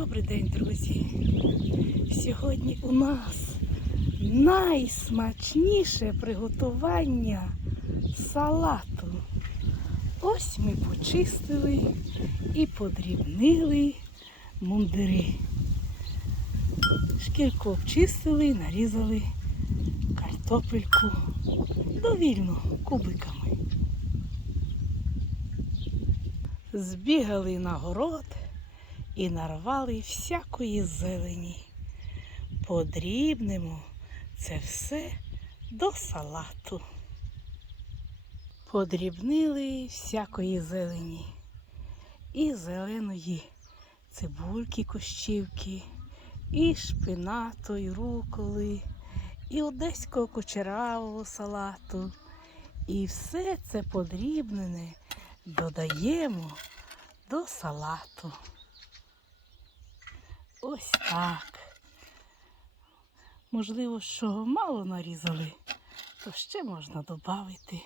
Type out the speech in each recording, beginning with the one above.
Добрий день, друзі. Сьогодні у нас найсмачніше приготування салату. Ось ми почистили і подрібнили мундири. Шкірку обчистили і нарізали картопельку довільно кубиками. Збігали на город і нарвали всякої зелені. Подрібнемо це все до салату. Подрібнили всякої зелені. І зеленої цибульки кощівки, і шпинату, і руколи, і одеського кучеравого салату. І все це подрібнене додаємо до салату. Ось так. Можливо, що мало нарізали, то ще можна додати.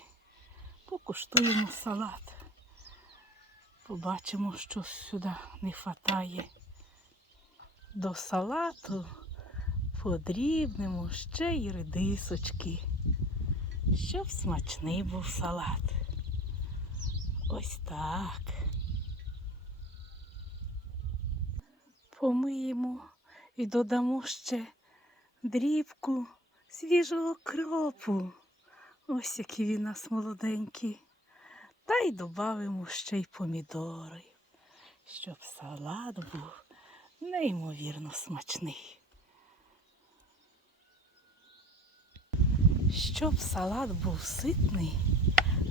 Покуштуємо салат. Побачимо, що сюди не вистачає. До салату подрібнемо ще й редисочки, щоб смачний був салат. Ось так. Помиємо і додамо ще дрібку свіжого кропу. Ось який він нас молоденький. Та й додамо ще й помідори, щоб салат був неймовірно смачний. Щоб салат був ситний,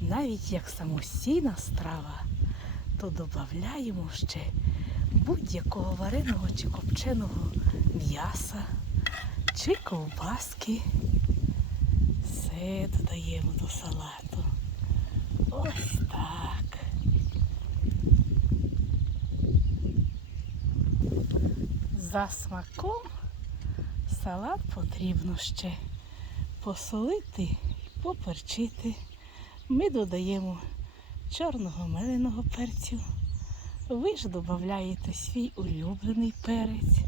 навіть як самостійна страва, то додаємо ще будь-якого вареного чи копченого м'яса чи ковбаски. Все додаємо до салату. Ось так. За смаком салат потрібно ще посолити і поперчити. Ми додаємо чорного меленого перцю. Ви ж додаєте свій улюблений перець.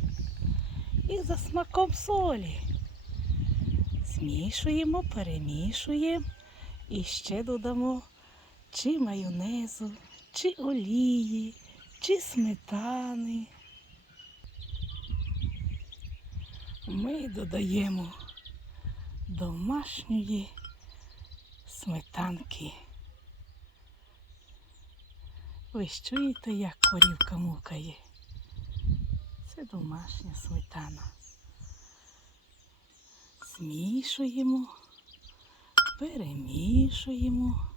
І за смаком солі. Змішуємо, перемішуємо і ще додамо чи майонезу, чи олії, чи сметани. Ми додаємо домашньої сметанки. Ви ж чуєте, як корівка мукає? Це домашня сметана. Змішуємо, перемішуємо,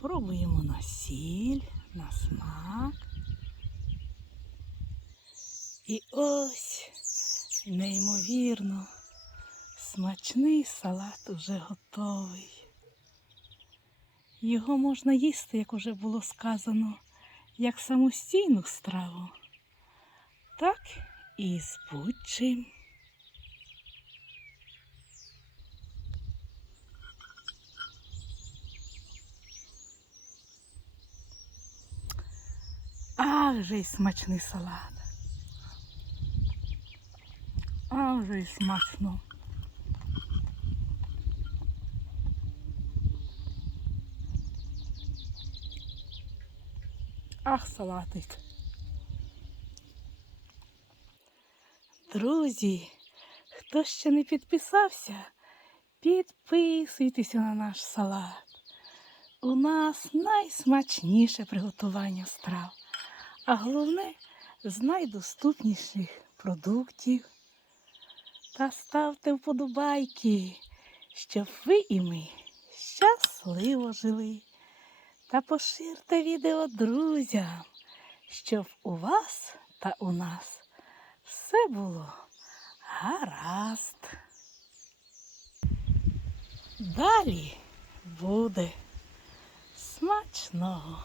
пробуємо на сіль, на смак. І ось неймовірно смачний салат уже готовий. Його можна їсти, як уже було сказано, як самостійну страву, так і з будь-чим. Ах же й смачний салат. Ах же й смачно. Ах, салатик. Друзі, хто ще не підписався, підписуйтеся на наш салат. У нас найсмачніше приготування страв, а головне з найдоступніших продуктів. Та ставте вподобайки, щоб ви і ми щасливо жили. Та поширте відео друзям, щоб у вас та у нас все було гаразд. Далі буде смачного.